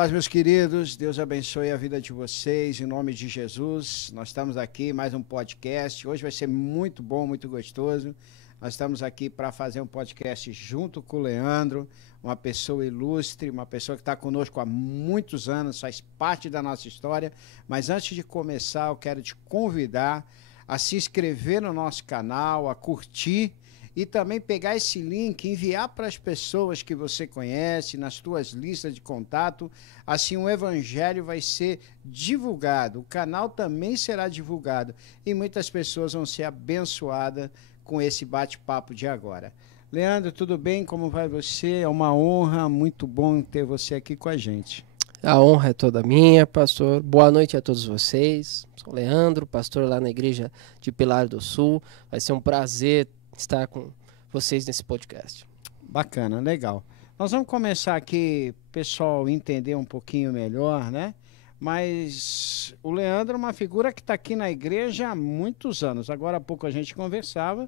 Paz, meus queridos, Deus abençoe a vida de vocês, em nome de Jesus. Nós estamos aqui, mais um podcast. Hoje vai ser muito bom, muito gostoso. Nós estamos aqui para fazer um podcast junto com o Leandro, uma pessoa ilustre, uma pessoa que está conosco há muitos anos, faz parte da nossa história. Mas antes de começar, eu quero te convidar a se inscrever no nosso canal, a curtir e também pegar esse link, enviar para as pessoas que você conhece, nas suas listas de contato. Assim o evangelho vai ser divulgado, o canal também será divulgado e muitas pessoas vão ser abençoadas com esse bate-papo de agora. Leandro, tudo bem? Como vai você? É uma honra, muito bom ter você aqui com a gente. A honra é toda minha, pastor. Boa noite a todos vocês. Sou Leandro, pastor lá na igreja de Pilar do Sul. Vai ser um prazer estar com vocês nesse podcast. Bacana, legal. Nós vamos começar aqui, pessoal, entender um pouquinho melhor, né? Mas o Leandro é uma figura que está aqui na igreja há muitos anos. Agora há pouco a gente conversava,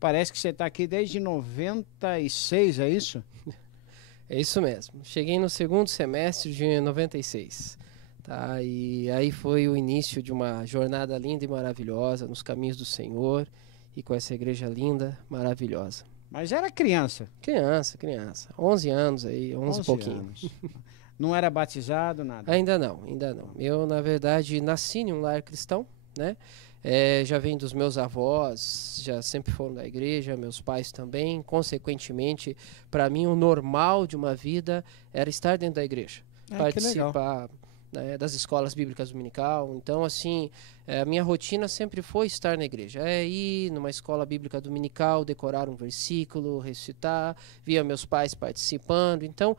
parece que você está aqui desde 96, é isso? É isso mesmo. Cheguei no segundo semestre de 96. Tá? E aí foi o início de uma jornada linda e maravilhosa nos caminhos do Senhor e com essa igreja linda, maravilhosa. Mas era criança? Criança. 11 anos aí, 11 e pouquinho. Anos. Não era batizado, nada? Ainda não. Eu, na verdade, nasci em um lar cristão, né? Já vem dos meus avós, já sempre foram da igreja, meus pais também. Consequentemente, para mim, o normal de uma vida era estar dentro da igreja. Participar, né, das escolas bíblicas dominical. Então, assim, a minha rotina sempre foi estar na igreja. Ir numa escola bíblica dominical, decorar um versículo, recitar, via meus pais participando. Então,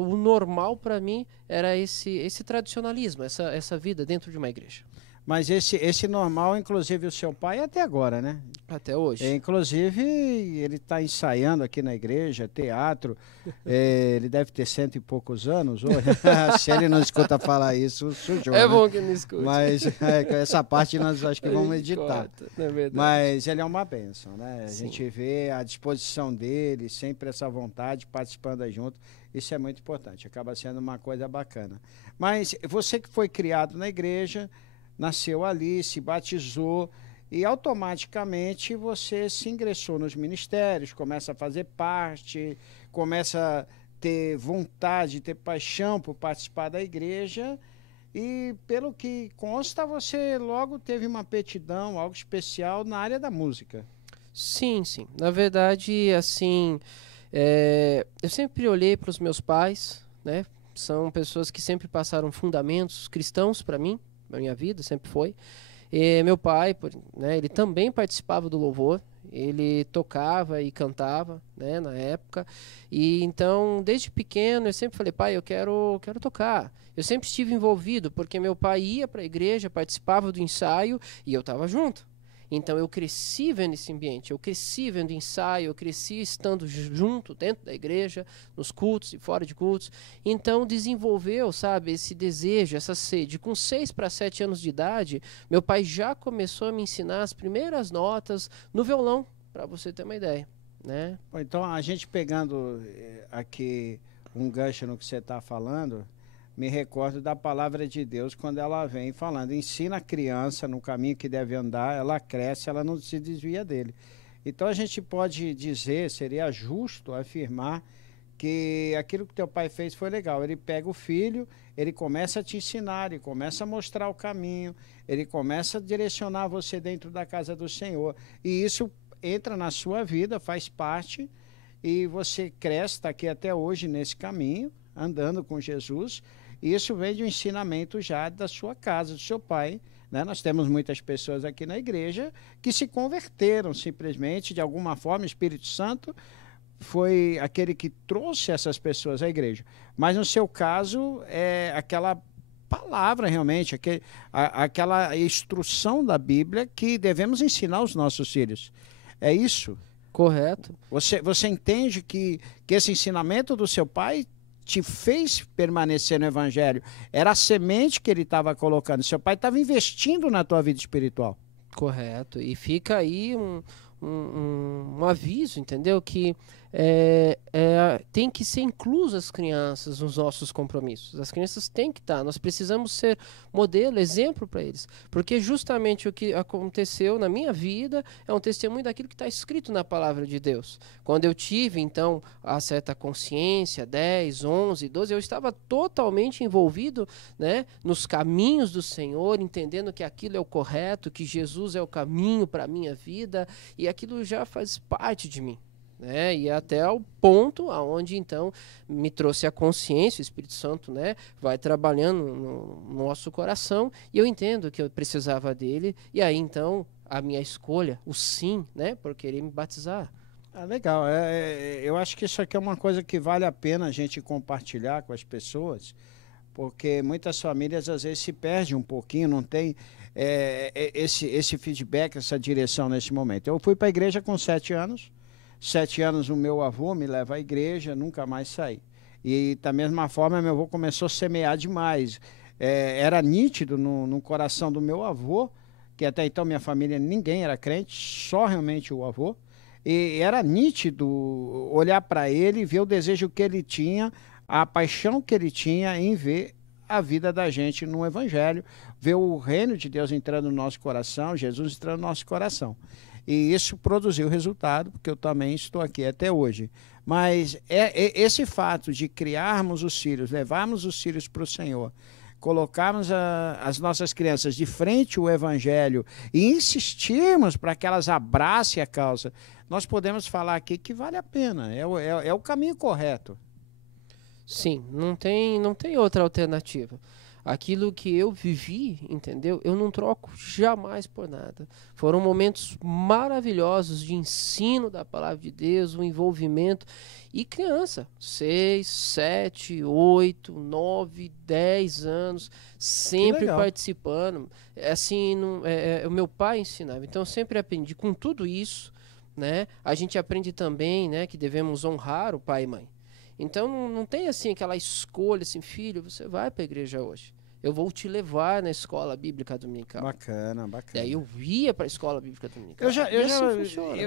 o normal para mim era esse tradicionalismo, essa vida dentro de uma igreja. Mas esse normal, inclusive o seu pai, até agora, né? Até hoje. Inclusive, ele está ensaiando aqui na igreja, teatro. Ele deve ter 100 e poucos anos hoje. Se ele não escuta falar isso, sujou. É bom que não escute. Mas essa parte nós acho que vamos editar. É verdade. Mas ele é uma bênção, né? A Sim. gente vê a disposição dele, sempre essa vontade, participando aí junto. Isso é muito importante, acaba sendo uma coisa bacana. Mas você que foi criado na igreja, nasceu ali, se batizou e automaticamente você se ingressou nos ministérios, começa a fazer parte, começa a ter vontade, ter paixão por participar da igreja e, pelo que consta, você logo teve uma aptidão, algo especial na área da música. Sim. Na verdade, assim, eu sempre olhei para os meus pais, né? São pessoas que sempre passaram fundamentos cristãos para mim, na minha vida, sempre foi. E meu pai, né, ele também participava do louvor, ele tocava e cantava, né, na época. E então, desde pequeno, eu sempre falei, pai, eu quero tocar. Eu sempre estive envolvido, porque meu pai ia para a igreja, participava do ensaio e eu estava junto. Então eu cresci vendo esse ambiente, eu cresci vendo ensaio, eu cresci estando junto dentro da igreja, nos cultos e fora de cultos. Então desenvolveu, sabe, esse desejo, essa sede. Com 6 para 7 anos de idade, meu pai já começou a me ensinar as primeiras notas no violão, para você ter uma ideia, né? Então, a gente pegando aqui um gancho no que você está falando, me recordo da palavra de Deus quando ela vem falando, ensina a criança no caminho que deve andar, ela cresce, ela não se desvia dele. Então a gente pode dizer, seria justo afirmar que aquilo que teu pai fez foi legal. Ele pega o filho, ele começa a te ensinar, ele começa a mostrar o caminho, ele começa a direcionar você dentro da casa do Senhor. E isso entra na sua vida, faz parte, e você cresce, está aqui até hoje nesse caminho, andando com Jesus. E isso vem de um ensinamento já da sua casa, do seu pai, né? Nós temos muitas pessoas aqui na igreja que se converteram simplesmente, de alguma forma, o Espírito Santo foi aquele que trouxe essas pessoas à igreja. Mas no seu caso, é aquela palavra realmente, aquela instrução da Bíblia que devemos ensinar aos nossos filhos. É isso? Correto. Você entende que esse ensinamento do seu pai te fez permanecer no evangelho, era a semente que ele estava colocando, seu pai estava investindo na tua vida espiritual. Correto, e fica aí um aviso, entendeu? Que tem que ser inclusas as crianças nos nossos compromissos. As crianças têm que estar. Nós precisamos ser modelo, exemplo para eles. Porque justamente o que aconteceu na minha vida é um testemunho daquilo que está escrito na palavra de Deus. Quando eu tive, então, a certa consciência, 10, 11, 12, eu estava totalmente envolvido, né, nos caminhos do Senhor, entendendo que aquilo é o correto, que Jesus é o caminho para a minha vida, e aquilo já faz parte de mim. Né, e até o ponto aonde então me trouxe a consciência, o Espírito Santo, né, vai trabalhando no nosso coração, e eu entendo que eu precisava dele, e aí então a minha escolha, o sim, né, por querer me batizar. Legal, eu acho que isso aqui é uma coisa que vale a pena a gente compartilhar com as pessoas, porque muitas famílias às vezes se perdem um pouquinho, não tem esse feedback, essa direção nesse momento. Eu fui para a igreja com 7 anos. 7 anos o meu avô me leva à igreja, nunca mais saí. E da mesma forma meu avô começou a semear demais. Era nítido no coração do meu avô, que até então minha família ninguém era crente, só realmente o avô. E era nítido olhar para ele e ver o desejo que ele tinha, a paixão que ele tinha em ver a vida da gente no Evangelho, ver o reino de Deus entrando no nosso coração, Jesus entrando no nosso coração. E isso produziu resultado, porque eu também estou aqui até hoje. Mas esse fato de criarmos os filhos, levarmos os filhos para o Senhor, colocarmos as nossas crianças de frente ao Evangelho e insistirmos para que elas abracem a causa, nós podemos falar aqui que vale a pena, é o caminho correto. Sim, não tem outra alternativa. Aquilo que eu vivi, entendeu? Eu não troco jamais por nada. Foram momentos maravilhosos de ensino da palavra de Deus, o envolvimento. E criança, 6, 7, 8, 9, 10 anos, sempre participando. Assim, o meu pai ensinava, então eu sempre aprendi com tudo isso, né? A gente aprende também, né, que devemos honrar o pai e mãe. Então não tem assim aquela escolha assim, filho, você vai para a igreja hoje. Eu vou te levar na escola bíblica dominical. Bacana, bacana. Daí eu ia para a escola bíblica dominical.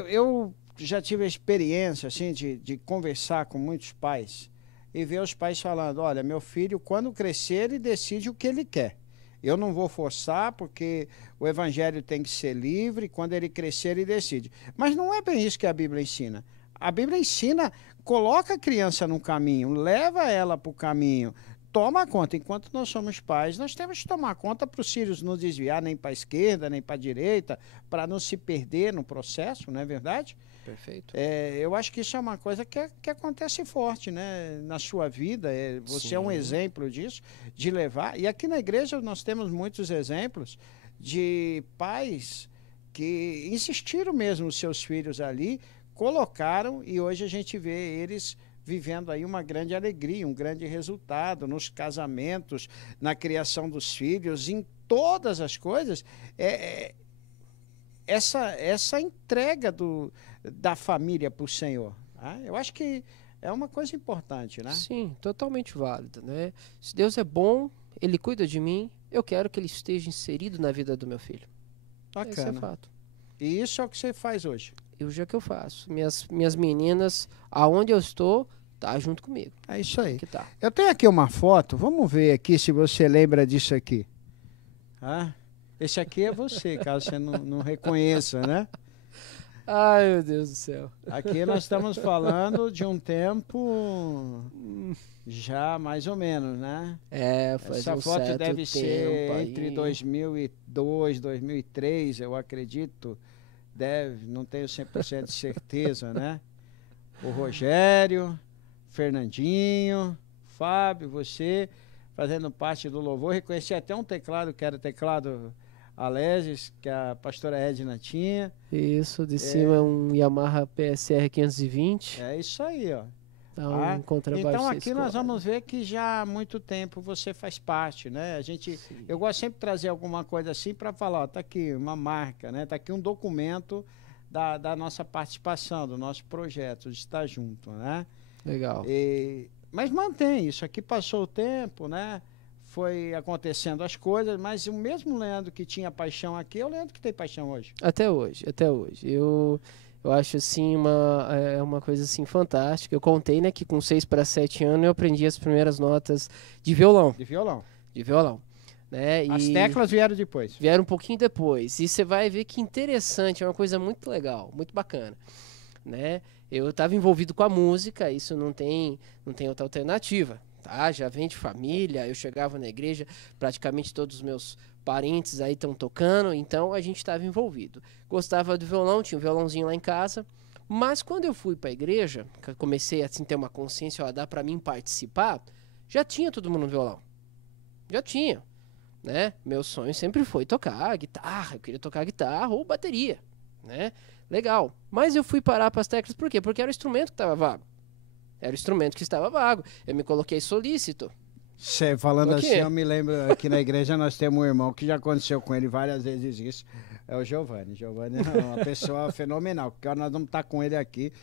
Eu já tive a experiência assim, de conversar com muitos pais e ver os pais falando, olha, meu filho, quando crescer, ele decide o que ele quer. Eu não vou forçar, porque o evangelho tem que ser livre, quando ele crescer, ele decide. Mas não é bem isso que a Bíblia ensina. A Bíblia ensina, coloca a criança no caminho, leva ela para o caminho, toma conta. Enquanto nós somos pais, nós temos que tomar conta para os filhos não desviar nem para a esquerda, nem para a direita, para não se perder no processo, não é verdade? Perfeito. Eu acho que isso é uma coisa que acontece forte, né, na sua vida. Você Sim. É um exemplo disso, de levar. E aqui na igreja nós temos muitos exemplos de pais que insistiram mesmo os seus filhos ali, colocaram, e hoje a gente vê eles vivendo aí uma grande alegria, um grande resultado nos casamentos, na criação dos filhos, em todas as coisas. Essa entrega da família para o Senhor. Tá? Eu acho que é uma coisa importante, né? Sim, totalmente válida, né? Se Deus é bom, Ele cuida de mim, eu quero que Ele esteja inserido na vida do meu filho. Bacana. Esse é fato. E isso é o que você faz hoje? É que eu faço. Minhas meninas, aonde eu estou, tá junto comigo. É isso aí. Que tá. Eu tenho aqui uma foto, vamos ver aqui se você lembra disso aqui. Esse aqui é você, caso você não reconheça, né? Ai, meu Deus do céu. Aqui nós estamos falando de um tempo já mais ou menos, né? Faz Essa um foto certo deve ser tempo entre aí. 2002, 2003, eu acredito. Não tenho 100% de certeza, né? O Rogério, Fernandinho, Fábio, você fazendo parte do louvor. Reconheci até um teclado, que era teclado Alesis, que a pastora Edna tinha. Isso, de cima é um Yamaha PSR 520. É isso aí, ó. Um contrabaixo. Então aqui nós vamos ver que já há muito tempo você faz parte, né? Eu gosto sempre de trazer alguma coisa assim para falar, ó, tá aqui uma marca, né? Tá aqui um documento da nossa participação, do nosso projeto, de estar junto, né? Legal. Mas mantém, isso aqui passou o tempo, né? Foi acontecendo as coisas, mas o mesmo Leandro que tinha paixão aqui é o Leandro que tem paixão hoje. Até hoje. Eu Eu acho assim uma coisa assim fantástica. Eu contei, né, que com 6 para 7 anos eu aprendi as primeiras notas de violão. De violão, né? As teclas vieram depois. Vieram um pouquinho depois. E você vai ver que interessante, é uma coisa muito legal, muito bacana, né? Eu estava envolvido com a música, isso não tem outra alternativa, tá? Já vem de família, eu chegava na igreja, praticamente todos os meus parentes aí estão tocando, então a gente estava envolvido. Gostava do violão, tinha um violãozinho lá em casa, mas quando eu fui para a igreja, que eu comecei a assim, ter uma consciência, ó, dá para mim participar, já tinha todo mundo no violão. Já tinha, né? Meu sonho sempre foi tocar guitarra, eu queria tocar guitarra ou bateria, né? Legal. Mas eu fui parar para as teclas por quê? Porque era o instrumento que estava vago. Era o instrumento que estava vago. Eu me coloquei solícito. Você falando assim, eu me lembro, aqui na igreja nós temos um irmão que já aconteceu com ele várias vezes isso, é o Giovanni. Giovanni é uma pessoa fenomenal, porque nós vamos estar com ele aqui.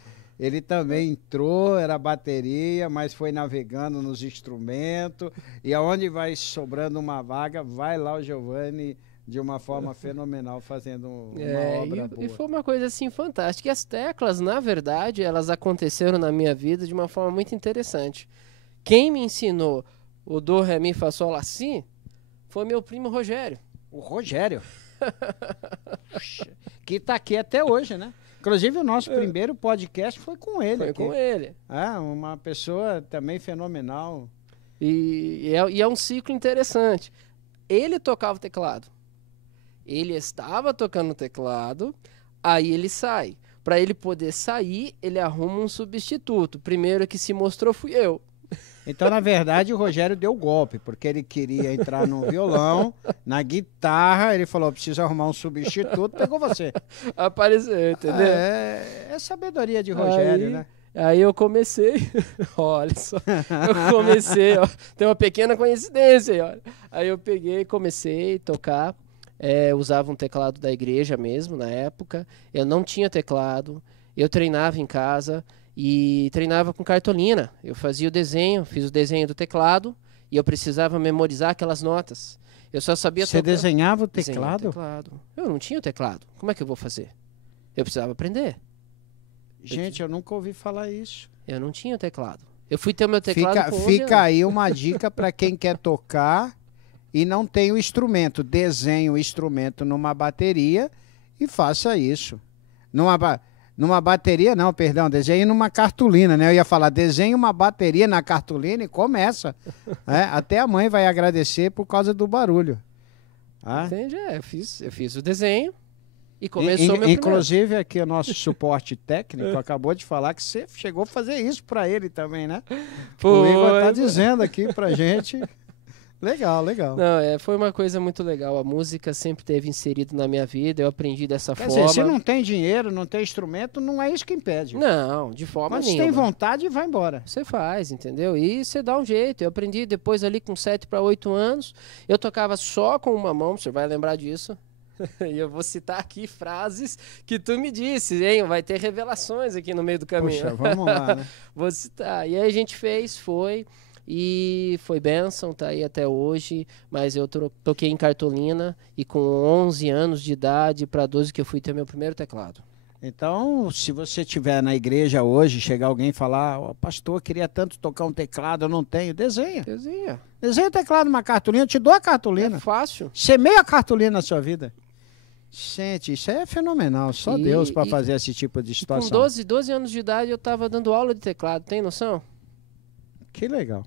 Ele também entrou, era bateria, mas foi navegando nos instrumentos, e aonde vai sobrando uma vaga, vai lá o Giovanni de uma forma fenomenal, fazendo uma obra boa. E foi uma coisa assim fantástica. E as teclas, na verdade, elas aconteceram na minha vida de uma forma muito interessante. Quem me ensinou o do, ré, mi, fá, sol, lá, si, foi meu primo Rogério. O Rogério? Que tá aqui até hoje, né? Inclusive o nosso primeiro podcast foi com ele. Foi aqui. Com ele. Uma pessoa também fenomenal. E é um ciclo interessante. Ele tocava o teclado. Ele estava tocando o teclado, aí ele sai. Para ele poder sair, ele arruma um substituto. Primeiro que se mostrou fui eu. Então, na verdade, o Rogério deu golpe, porque ele queria entrar no violão, na guitarra, ele falou, preciso arrumar um substituto, pegou você. Apareceu, entendeu? É sabedoria de Rogério, né? Aí eu comecei, olha só, ó, tem uma pequena coincidência aí, olha. Aí eu peguei e comecei a tocar, usava um teclado da igreja mesmo, na época, eu não tinha teclado, eu treinava em casa, e treinava com cartolina. Eu fazia o desenho, fiz o desenho do teclado e eu precisava memorizar aquelas notas. Eu só sabia tocar. Você desenhava o teclado? Desenhava o teclado. Eu não tinha o teclado. Como é que eu vou fazer? Eu precisava aprender. Gente, eu nunca ouvi falar isso. Eu não tinha o teclado. Eu fui ter o meu teclado com 11 Fica anos. aí uma dica para quem quer tocar e não tem o instrumento. Desenhe o instrumento numa bateria e faça isso. Numa bateria, não, perdão, desenhe numa cartolina, né? Eu ia falar, desenhe uma bateria na cartolina e começa. Até a mãe vai agradecer por causa do barulho. Entendi, eu fiz o desenho e começou meu Inclusive, primeiro. aqui o nosso suporte técnico acabou de falar que você chegou a fazer isso para ele também, né? O Igor tá dizendo aqui pra gente... Legal. Não, foi uma coisa muito legal. A música sempre esteve inserida na minha vida. Eu aprendi dessa forma. Quer dizer, se não tem dinheiro, não tem instrumento, não é isso que impede. Não, de forma nenhuma. Mas se tem vontade, vai embora. Você faz, entendeu? E você dá um jeito. Eu aprendi depois ali com 7 para 8 anos. Eu tocava só com uma mão, você vai lembrar disso. E eu vou citar aqui frases que tu me disse, hein? Vai ter revelações aqui no meio do caminho. Puxa, vamos lá, né? Vou citar. E aí a gente foi... E foi bênção, tá aí até hoje, mas eu toquei em cartolina e com 11 anos de idade para 12 que eu fui ter meu primeiro teclado. Então, se você estiver na igreja hoje, chegar alguém e falar, pastor, queria tanto tocar um teclado, eu não tenho, desenha. Desenha o teclado numa cartolina, eu te dou a cartolina. É fácil. Semeia a cartolina na sua vida. Gente, isso é fenomenal, só Deus para fazer esse tipo de situação. Com 12 anos de idade eu estava dando aula de teclado, tem noção? Que legal.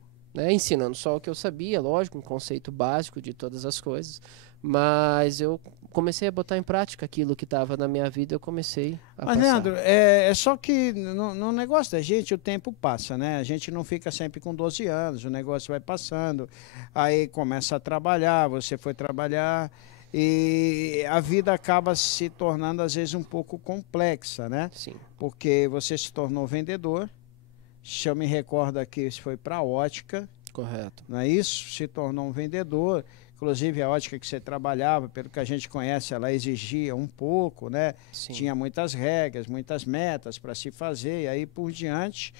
Ensinando só o que eu sabia, lógico, um conceito básico de todas as coisas, mas eu comecei a botar em prática aquilo que estava na minha vida, eu comecei a Mas, passar. Leandro, é só que no negócio da gente o tempo passa, né? A gente não fica sempre com 12 anos, o negócio vai passando, aí começa a trabalhar, você foi trabalhar e a vida acaba se tornando às vezes um pouco complexa, né? Sim. Porque você se tornou vendedor. Se eu me recordo aqui, isso foi para a ótica. Correto. Não é isso? Se tornou um vendedor. Inclusive, a ótica que você trabalhava, pelo que a gente conhece, ela exigia um pouco, né? Sim. Tinha muitas regras, muitas metas para se fazer, e aí por diante.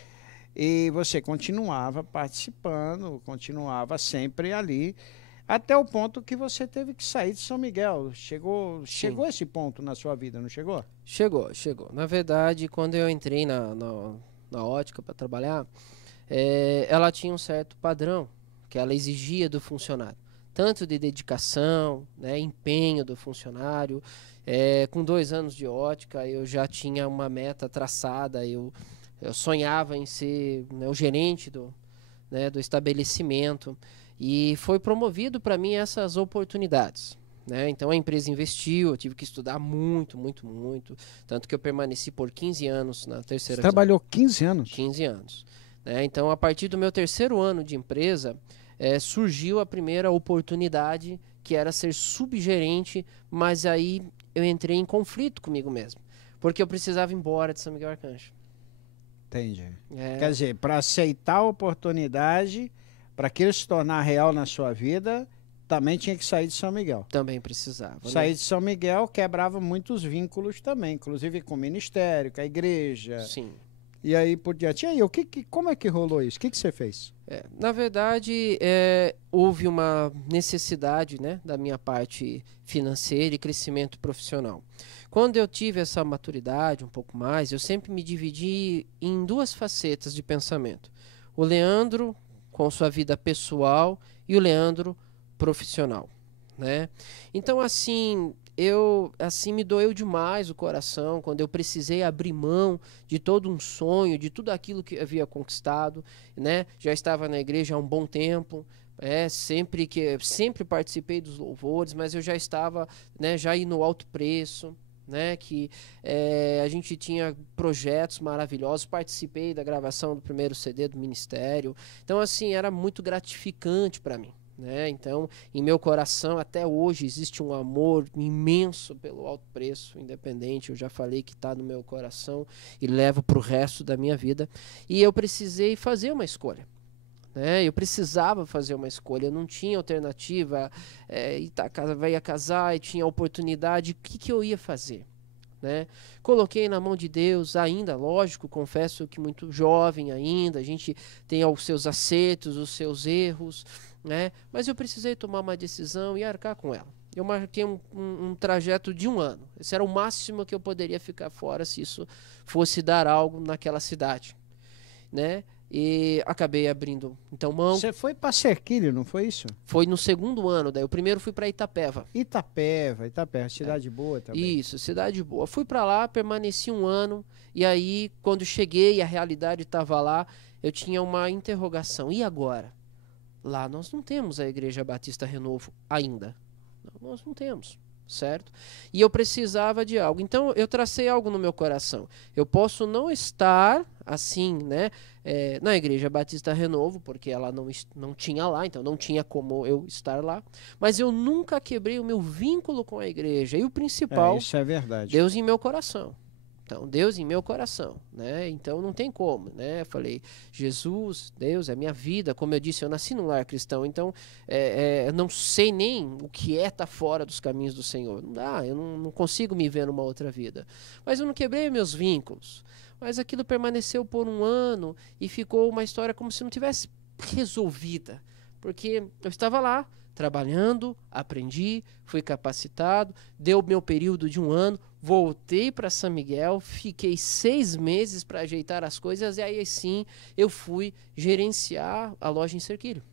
E você continuava participando, continuava sempre ali. Até o ponto que você teve que sair de São Miguel. Chegou esse ponto na sua vida, não chegou? Chegou. Na verdade, quando eu entrei na ótica para trabalhar, ela tinha um certo padrão que ela exigia do funcionário. Tanto de dedicação, né, empenho do funcionário. Com 2 anos de ótica, eu já tinha uma meta traçada. Eu sonhava em ser, né, o gerente do estabelecimento. E foi promovido para mim essas oportunidades, né? Então a empresa investiu, eu tive que estudar muito, tanto que eu permaneci por 15 anos na terceira. Você trabalhou 15 anos? 15 anos. Né? Então, a partir do meu 3º ano de empresa, surgiu a primeira oportunidade, que era ser subgerente, mas aí eu entrei em conflito comigo mesmo, porque eu precisava ir embora de São Miguel Arcanjo. Entendi. Quer dizer, para aceitar a oportunidade, para aquilo se tornar real na sua vida, também tinha que sair de São Miguel. Também precisava. Sair de São Miguel quebrava muitos vínculos também, inclusive com o ministério, com a igreja. Sim. E aí por diante. E aí, como é que rolou isso? O que você fez? Na verdade, houve uma necessidade, né, da minha parte financeira e crescimento profissional. Quando eu tive essa maturidade um pouco mais, eu sempre me dividi em 2 facetas de pensamento. O Leandro com sua vida pessoal e o Leandro profissional, né? Então, assim, me doeu demais o coração quando eu precisei abrir mão de todo um sonho, de tudo aquilo que eu havia conquistado, né? Já estava na igreja há um bom tempo, sempre participei dos louvores, mas eu já estava, né, já no alto preço, né, que a gente tinha projetos maravilhosos, participei da gravação do primeiro CD do ministério, então assim, era muito gratificante para mim, né? Então, em meu coração até hoje existe um amor imenso pelo alto preço, independente, eu já falei que está no meu coração e levo para o resto da minha vida, e eu precisei fazer uma escolha. Eu precisava fazer uma escolha, eu não tinha alternativa, ia casar e tinha oportunidade, o que eu ia fazer? Né? Coloquei na mão de Deus, ainda, lógico, confesso que muito jovem ainda, a gente tem os seus acertos, os seus erros, né? Mas eu precisei tomar uma decisão e arcar com ela. Eu marquei um trajeto de 1 ano, esse era o máximo que eu poderia ficar fora se isso fosse dar algo naquela cidade, né? E acabei abrindo, então, mão. Você foi para Serquilho, não foi isso? Foi no 2º ano, daí o primeiro fui para Itapeva. Itapeva, cidade boa também. Isso, cidade boa. Fui para lá, permaneci 1 ano, e aí, quando cheguei, a realidade estava lá, eu tinha uma interrogação. E agora? Lá nós não temos a Igreja Batista Renovo ainda. Não, nós não temos. Certo? E eu precisava de algo. Então eu tracei algo no meu coração. Eu posso não estar assim, né, na Igreja Batista Renovo, porque ela não tinha lá, então não tinha como eu estar lá. Mas eu nunca quebrei o meu vínculo com a igreja. E o principal, isso é verdade. Deus em meu coração. Então, Deus em meu coração, né? Então, não tem como, né? Eu falei, Jesus, Deus é minha vida. Como eu disse, eu nasci num lar cristão. Então, eu não sei nem o que é estar fora dos caminhos do Senhor. Não dá, eu não consigo me ver numa outra vida. Mas eu não quebrei meus vínculos. Mas aquilo permaneceu por 1 ano e ficou uma história como se não tivesse resolvida. Porque eu estava lá, trabalhando, aprendi, fui capacitado, deu meu período de 1 ano, voltei para São Miguel, fiquei 6 meses para ajeitar as coisas e aí sim eu fui gerenciar a loja em Serquilho.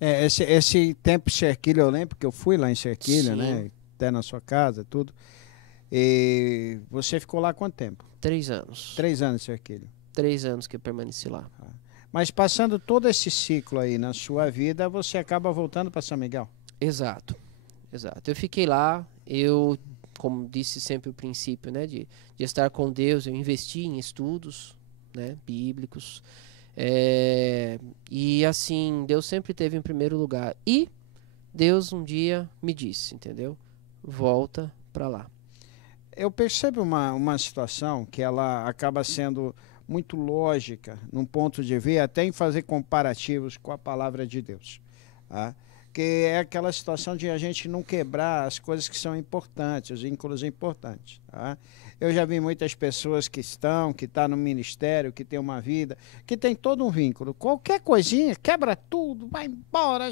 Esse tempo em Serquilho eu lembro que eu fui lá em Serquilho, Sim. né? Até na sua casa, tudo. E você ficou lá quanto tempo? 3 anos. 3 anos em Serquilho. 3 anos que eu permaneci lá. Mas passando todo esse ciclo aí na sua vida, você acaba voltando para São Miguel? Exato. Eu fiquei lá, como disse sempre o princípio, né, de estar com Deus, eu investi em estudos, né, bíblicos, e assim, Deus sempre esteve em primeiro lugar. E Deus um dia me disse, entendeu? Volta para lá. Eu percebo uma situação que ela acaba sendo muito lógica, num ponto de ver, até em fazer comparativos com a palavra de Deus. Tá? Que é aquela situação de a gente não quebrar as coisas que são importantes, os vínculos importantes. Tá? Eu já vi muitas pessoas que estão no ministério, que tem uma vida, que tem todo um vínculo. Qualquer coisinha, quebra tudo, vai embora,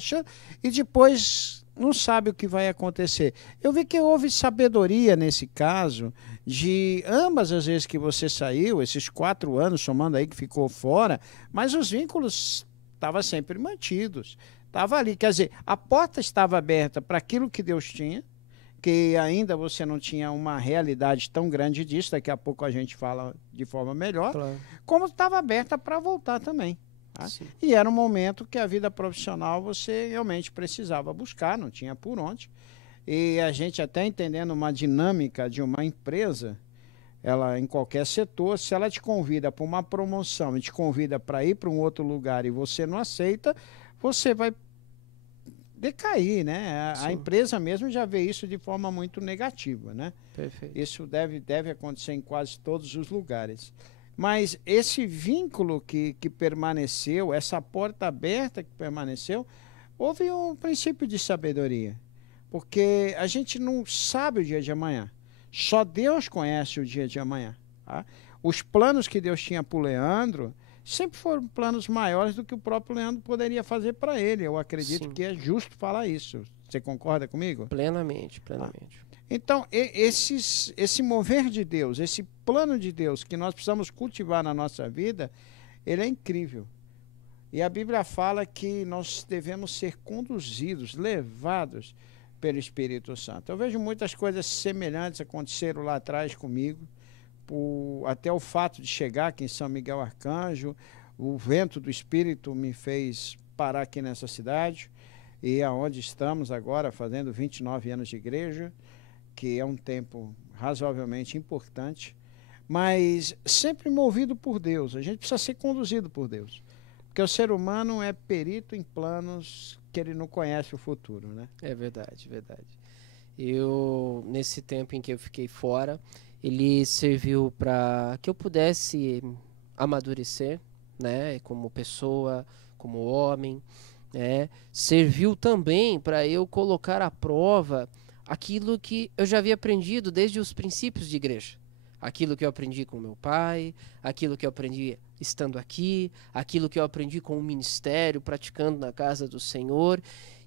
e depois não sabe o que vai acontecer. Eu vi que houve sabedoria nesse caso, de ambas as vezes que você saiu, esses 4 anos, somando aí que ficou fora, mas os vínculos estavam sempre mantidos. Estava ali, quer dizer, a porta estava aberta para aquilo que Deus tinha, que ainda você não tinha uma realidade tão grande disso, daqui a pouco a gente fala de forma melhor, Claro. como estava aberta para voltar também. Tá? E era um momento que a vida profissional você realmente precisava buscar, não tinha por onde. E a gente até entendendo uma dinâmica de uma empresa, ela em qualquer setor, se ela te convida para uma promoção e te convida para ir para um outro lugar e você não aceita, você vai decair, né? A empresa mesmo já vê isso de forma muito negativa, né? Perfeito. Isso deve acontecer em quase todos os lugares. Mas esse vínculo que permaneceu, essa porta aberta que permaneceu, houve um princípio de sabedoria. Porque a gente não sabe o dia de amanhã. Só Deus conhece o dia de amanhã. Tá? Os planos que Deus tinha para o Leandro sempre foram planos maiores do que o próprio Leandro poderia fazer para ele. Eu acredito que é justo falar isso. Você concorda comigo? Plenamente, plenamente. Então, esse mover de Deus, esse plano de Deus que nós precisamos cultivar na nossa vida, ele é incrível. E a Bíblia fala que nós devemos ser conduzidos, levados pelo Espírito Santo. Eu vejo muitas coisas semelhantes aconteceram lá atrás comigo, até o fato de chegar aqui em São Miguel Arcanjo, o vento do Espírito me fez parar aqui nessa cidade, e aonde estamos agora, fazendo 29 anos de igreja, que é um tempo razoavelmente importante, mas sempre movido por Deus. A gente precisa ser conduzido por Deus, porque o ser humano é perito em planos que ele não conhece o futuro, né? É verdade, verdade. Eu, nesse tempo em que eu fiquei fora, ele serviu para que eu pudesse amadurecer, né, como pessoa, como homem, né? Serviu também para eu colocar à prova aquilo que eu já havia aprendido desde os princípios de igreja. Aquilo que eu aprendi com meu pai, aquilo que eu aprendi estando aqui, aquilo que eu aprendi com o ministério, praticando na casa do Senhor.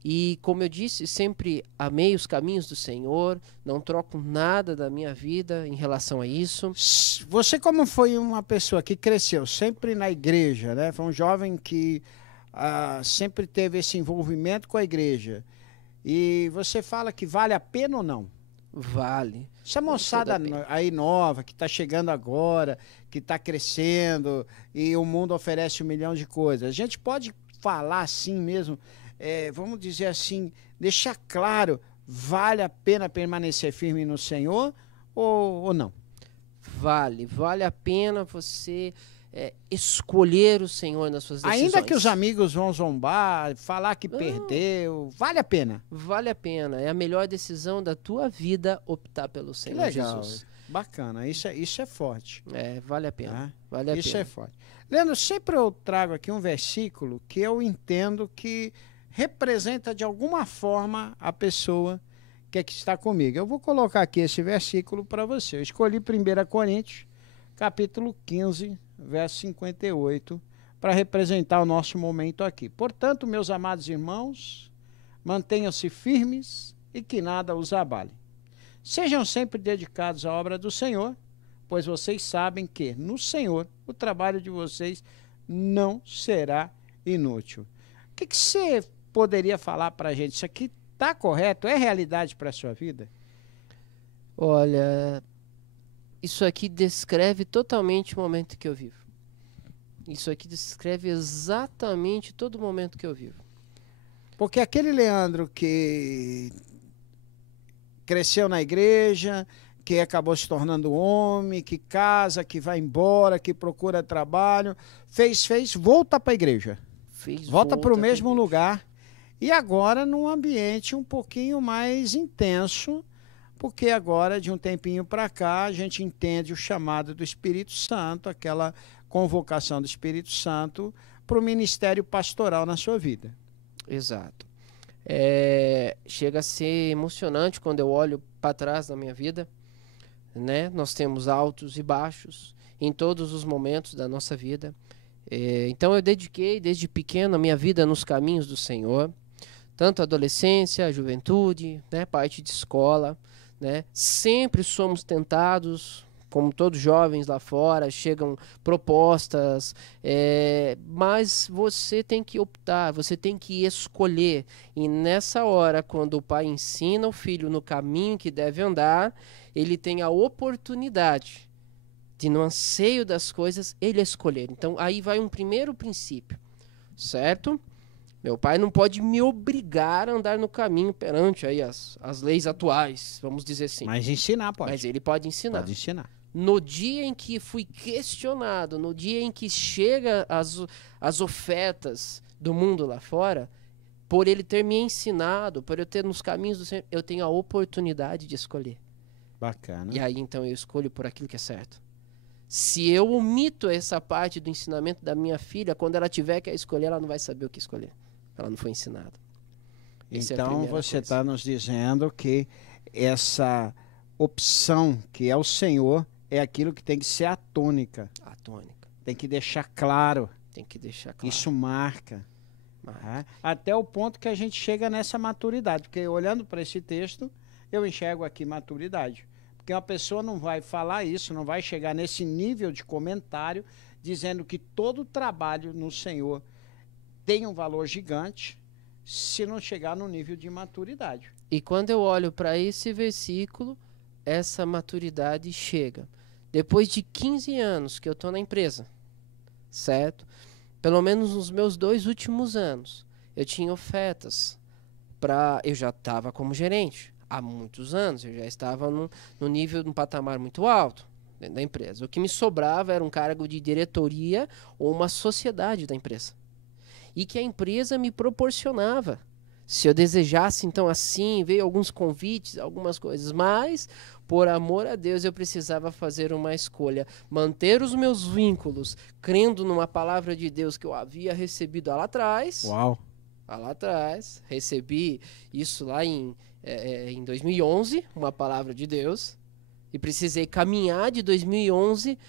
E, como eu disse, sempre amei os caminhos do Senhor, não troco nada da minha vida em relação a isso. Você, como foi uma pessoa que cresceu sempre na igreja, né? Foi um jovem que sempre teve esse envolvimento com a igreja. E você fala que vale a pena ou não? Vale. Essa moçada aí nova, que está chegando agora, que está crescendo, e o mundo oferece 1 milhão de coisas. A gente pode falar assim mesmo, vamos dizer assim, deixar claro, vale a pena permanecer firme no Senhor ou não? Vale a pena você escolher o Senhor nas suas decisões. Ainda que os amigos vão zombar, falar que perdeu, vale a pena. Vale a pena. É a melhor decisão da tua vida optar pelo Senhor Jesus. Bacana. Isso é forte. Vale a pena. Vale a isso pena. É forte. Leandro, sempre eu trago aqui um versículo que eu entendo que representa de alguma forma a pessoa que está comigo. Eu vou colocar aqui esse versículo para você. Eu escolhi 1 Coríntios, capítulo 15, verso 58, para representar o nosso momento aqui. Portanto, meus amados irmãos, mantenham-se firmes e que nada os abale. Sejam sempre dedicados à obra do Senhor, pois vocês sabem que, no Senhor, o trabalho de vocês não será inútil. O que você poderia falar para a gente? Isso aqui está correto? É realidade para a sua vida? Olha, isso aqui descreve totalmente o momento que eu vivo. Isso aqui descreve exatamente todo o momento que eu vivo. Porque aquele Leandro que cresceu na igreja, que acabou se tornando homem, que casa, que vai embora, que procura trabalho, volta para a igreja. Volta para o mesmo lugar. E agora num ambiente um pouquinho mais intenso, porque agora, de um tempinho para cá, a gente entende o chamado do Espírito Santo, aquela convocação do Espírito Santo para o ministério pastoral na sua vida. Exato. Chega a ser emocionante quando eu olho para trás da minha vida, né? Nós temos altos e baixos em todos os momentos da nossa vida. Então eu dediquei desde pequeno a minha vida nos caminhos do Senhor. tanto a adolescência, a juventude, né, parte de escola, né, sempre somos tentados, como todos jovens lá fora, chegam propostas, mas você tem que optar, você tem que escolher. E nessa hora, quando o pai ensina o filho no caminho que deve andar, ele tem a oportunidade de, no anseio das coisas, ele escolher. Então, aí vai um primeiro princípio, certo? Meu pai não pode me obrigar a andar no caminho perante aí as leis atuais, vamos dizer assim. Mas ensinar pode. Mas ele pode ensinar. Pode ensinar. No dia em que fui questionado, no dia em que chega as ofertas do mundo lá fora, por ele ter me ensinado, por eu ter nos caminhos do Senhor, eu tenho a oportunidade de escolher. Bacana. E aí então eu escolho por aquilo que é certo. Se eu omito essa parte do ensinamento da minha filha, quando ela tiver que escolher, ela não vai saber o que escolher. Ela não foi ensinada. Então você está nos dizendo que essa opção que é o Senhor é aquilo que tem que ser a tônica. A tônica. Tem que deixar claro. Tem que deixar claro. Isso marca. Até o ponto que a gente chega nessa maturidade. Porque olhando para esse texto, eu enxergo aqui maturidade. Porque uma pessoa não vai falar isso, não vai chegar nesse nível de comentário dizendo que todo trabalho no Senhor tem um valor gigante se não chegar no nível de maturidade. E quando eu olho para esse versículo, essa maturidade chega. Depois de 15 anos que eu estou na empresa, certo? Pelo menos nos meus 2 últimos anos, eu tinha ofertas eu já estava como gerente há muitos anos, eu já estava no nível, num patamar muito alto dentro da empresa. O que me sobrava era um cargo de diretoria ou uma sociedade da empresa. E que a empresa me proporcionava. Se eu desejasse, então, assim, veio alguns convites, algumas coisas, mas, por amor a Deus, eu precisava fazer uma escolha. Manter os meus vínculos, crendo numa palavra de Deus que eu havia recebido lá atrás. Uau! Lá atrás, recebi isso lá em 2011, uma palavra de Deus, e precisei caminhar de 2011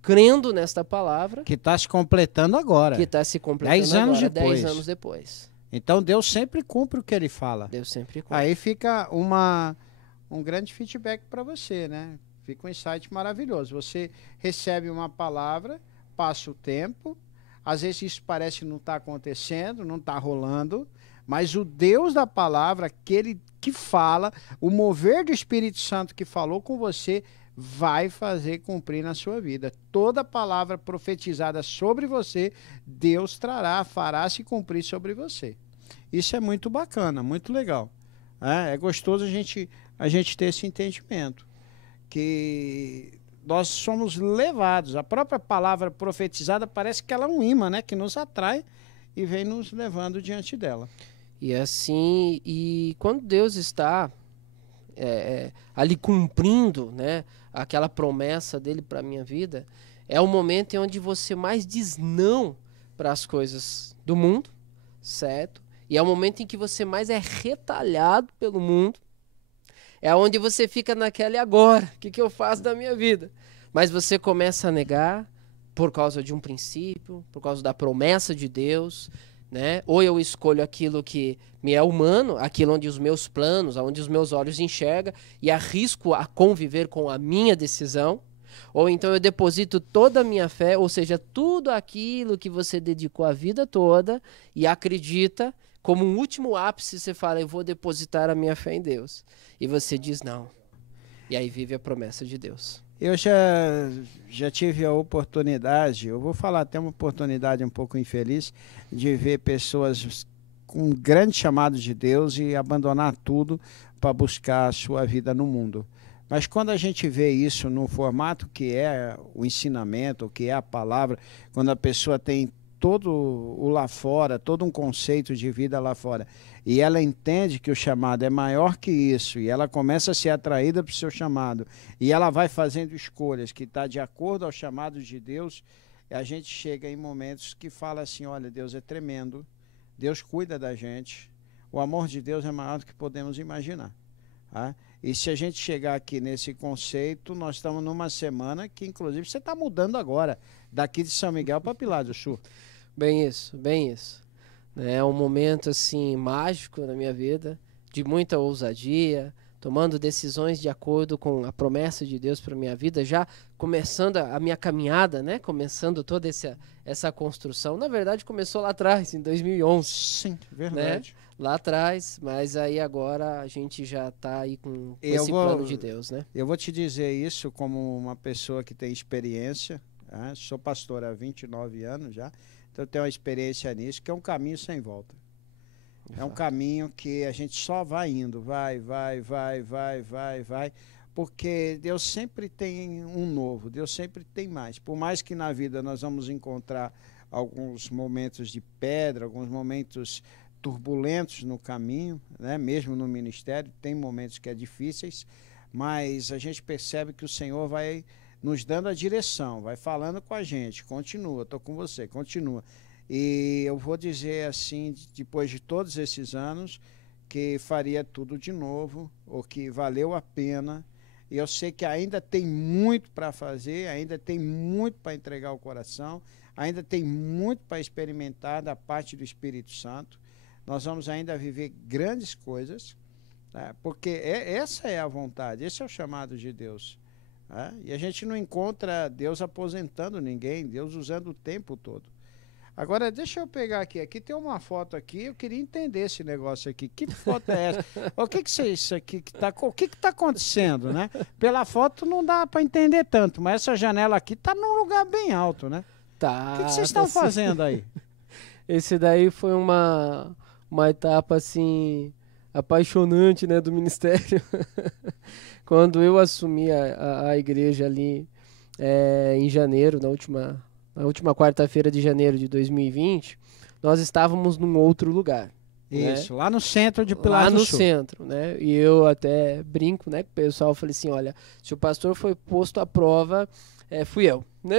crendo nesta palavra. Que está se completando agora. Que está se completando 10 anos agora, depois. 10 anos depois. Então Deus sempre cumpre o que ele fala. Deus sempre cumpre. Aí fica um grande feedback para você, né? Fica um insight maravilhoso. Você recebe uma palavra, passa o tempo, às vezes isso parece que não está acontecendo, não está rolando, mas o Deus da palavra, aquele que fala, o mover do Espírito Santo que falou com você, vai fazer cumprir na sua vida. Toda palavra profetizada sobre você, Deus trará, fará se cumprir sobre você. Isso é muito bacana, muito legal. É gostoso a gente ter esse entendimento. Que nós somos levados. A própria palavra profetizada parece que ela é um imã, né? Que nos atrai e vem nos levando diante dela. E assim, quando Deus está ali cumprindo, né, aquela promessa dele para a minha vida, é o momento em onde você mais diz não para as coisas do mundo, certo? E é o momento em que você mais é retalhado pelo mundo. É onde você fica naquela e agora, o que eu faço da minha vida? Mas você começa a negar por causa de um princípio, por causa da promessa de Deus, né? Ou eu escolho aquilo que me é humano, aquilo onde os meus planos, onde os meus olhos enxergam, e arrisco a conviver com a minha decisão, ou então eu deposito toda a minha fé, ou seja, tudo aquilo que você dedicou a vida toda e acredita, como um último ápice, você fala, eu vou depositar a minha fé em Deus. E você diz não. E aí vive a promessa de Deus. Eu já tive a oportunidade, eu vou falar até uma oportunidade um pouco infeliz, de ver pessoas com um grande chamado de Deus e abandonar tudo para buscar a sua vida no mundo. Mas quando a gente vê isso no formato que é o ensinamento, o que é a palavra, quando a pessoa tem todo o lá fora, todo um conceito de vida lá fora, e ela entende que o chamado é maior que isso, e ela começa a ser atraída para o seu chamado, e ela vai fazendo escolhas que está de acordo ao chamado de Deus, a gente chega em momentos que fala assim, olha, Deus é tremendo, Deus cuida da gente, o amor de Deus é maior do que podemos imaginar. Tá? E se a gente chegar aqui nesse conceito, nós estamos numa semana que, inclusive, você está mudando agora, daqui de São Miguel para Pilar do Sul. Bem isso, bem isso. né? É um momento assim mágico na minha vida, de muita ousadia, tomando decisões de acordo com a promessa de Deus para minha vida, já começando a minha caminhada, né? Começando toda essa construção. Na verdade, começou lá atrás, em 2011. Sim, né? verdade. Lá atrás, mas aí agora a gente já está aí com esse plano de Deus, né? Eu vou te dizer isso como uma pessoa que tem experiência, né? Sou pastor há 29 anos já, então eu tenho uma experiência nisso, que é um caminho sem volta. É um caminho que a gente só vai indo, vai, porque Deus sempre tem um novo, Deus sempre tem mais. Por mais que na vida nós vamos encontrar alguns momentos de pedra, alguns momentos turbulentos no caminho, né? Mesmo no ministério, tem momentos que é difíceis, mas a gente percebe que o Senhor vai nos dando a direção, vai falando com a gente, continua, estou com você, continua. E eu vou dizer assim, depois de todos esses anos, que faria tudo de novo, ou que valeu a pena. E eu sei que ainda tem muito para fazer, ainda tem muito para entregar ao coração, ainda tem muito para experimentar da parte do Espírito Santo. Nós vamos ainda viver grandes coisas, né? Porque essa é a vontade, esse é o chamado de Deus. Né? E a gente não encontra Deus aposentando ninguém, Deus usando o tempo todo. Agora, deixa eu pegar aqui. Aqui tem uma foto aqui. Eu queria entender esse negócio aqui. Que foto é essa? O que é isso aqui que tá? O que tá acontecendo, né? Pela foto não dá para entender tanto, mas essa janela aqui tá num lugar bem alto, né? Tá. O que vocês estão fazendo aí? Esse daí foi uma etapa assim apaixonante, né, do ministério. Quando eu assumi a igreja ali em janeiro, na última quarta-feira de janeiro de 2020, nós estávamos num outro lugar. Isso, né? Lá no centro de Pilar do Sul. Lá no centro, né? E eu até brinco, né, com o pessoal, falei assim, olha, se o pastor foi posto à prova, fui eu, né?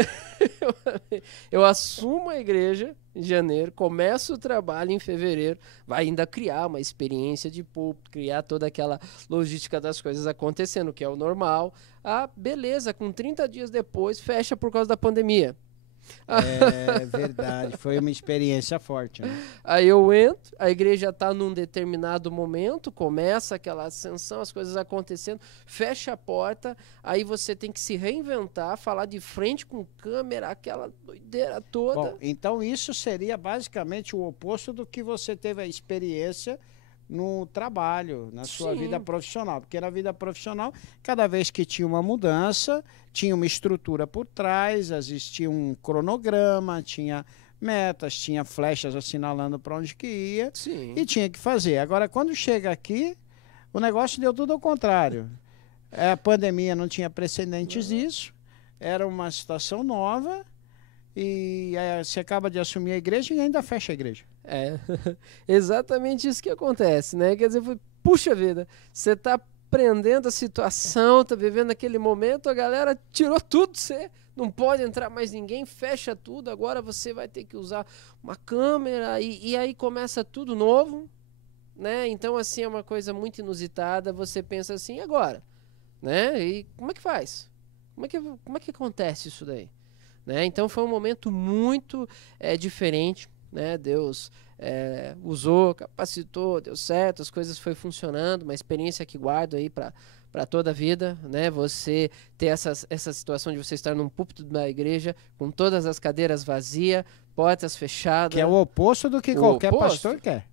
Eu assumo a igreja em janeiro, começo o trabalho em fevereiro, vai ainda criar uma experiência de púlpito, criar toda aquela logística das coisas acontecendo, que é o normal. Beleza, com 30 dias depois, fecha por causa da pandemia. É verdade, foi uma experiência forte, né? Aí eu entro, a igreja está num determinado momento, começa aquela ascensão, as coisas acontecendo, fecha a porta, aí você tem que se reinventar, falar de frente com câmera, aquela doideira toda. Bom, então isso seria basicamente o oposto do que você teve a experiência no trabalho, na sua vida profissional. Porque na vida profissional, cada vez que tinha uma mudança, tinha uma estrutura por trás, existia um cronograma, tinha metas, tinha flechas assinalando para onde que ia. Sim. E tinha que fazer. Agora, quando chega aqui, o negócio deu tudo ao contrário. A pandemia não tinha precedentes disso, era uma situação nova e você acaba de assumir a igreja e ainda fecha a igreja. Exatamente isso que acontece, né? Quer dizer, puxa vida, você tá aprendendo a situação, tá vivendo aquele momento, a galera tirou tudo, você não pode entrar mais ninguém, fecha tudo, agora você vai ter que usar uma câmera e aí começa tudo novo, né? Então, assim, é uma coisa muito inusitada, você pensa assim, agora, né? E como é que faz? Como é que acontece isso daí? Né? Então, foi um momento muito diferente, né? Deus usou, capacitou, deu certo, as coisas foi funcionando, uma experiência que guardo aí para toda a vida, né? Você ter essa situação de você estar num púlpito da igreja com todas as cadeiras vazias, portas fechadas. Que é o oposto do que qualquer pastor quer.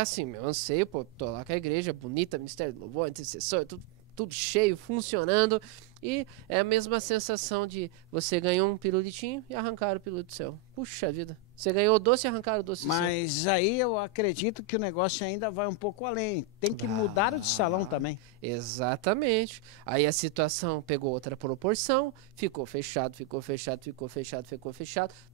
Assim, meu anseio, pô, tô lá com a igreja bonita, ministério de louvor, intercessor, tudo cheio, funcionando. E é a mesma sensação de você ganhou um pirulitinho e arrancaram o pirulito seu. Puxa vida. Você ganhou o doce e arrancaram o doce seu. Mas aí eu acredito que o negócio ainda vai um pouco além. Tem que mudar o de salão também. Exatamente. Aí a situação pegou outra proporção, ficou fechado.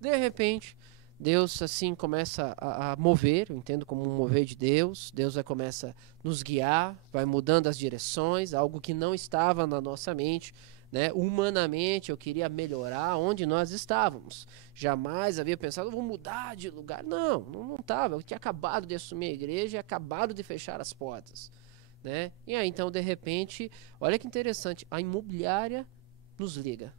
De repente, Deus assim começa a mover, eu entendo como um mover de Deus. Deus começa a nos guiar, vai mudando as direções, algo que não estava na nossa mente, né? Humanamente eu queria melhorar onde nós estávamos. Jamais havia pensado, vou mudar de lugar. Não estava. Eu tinha acabado de assumir a igreja e acabado de fechar as portas, né? E aí então de repente, olha que interessante, a imobiliária nos liga.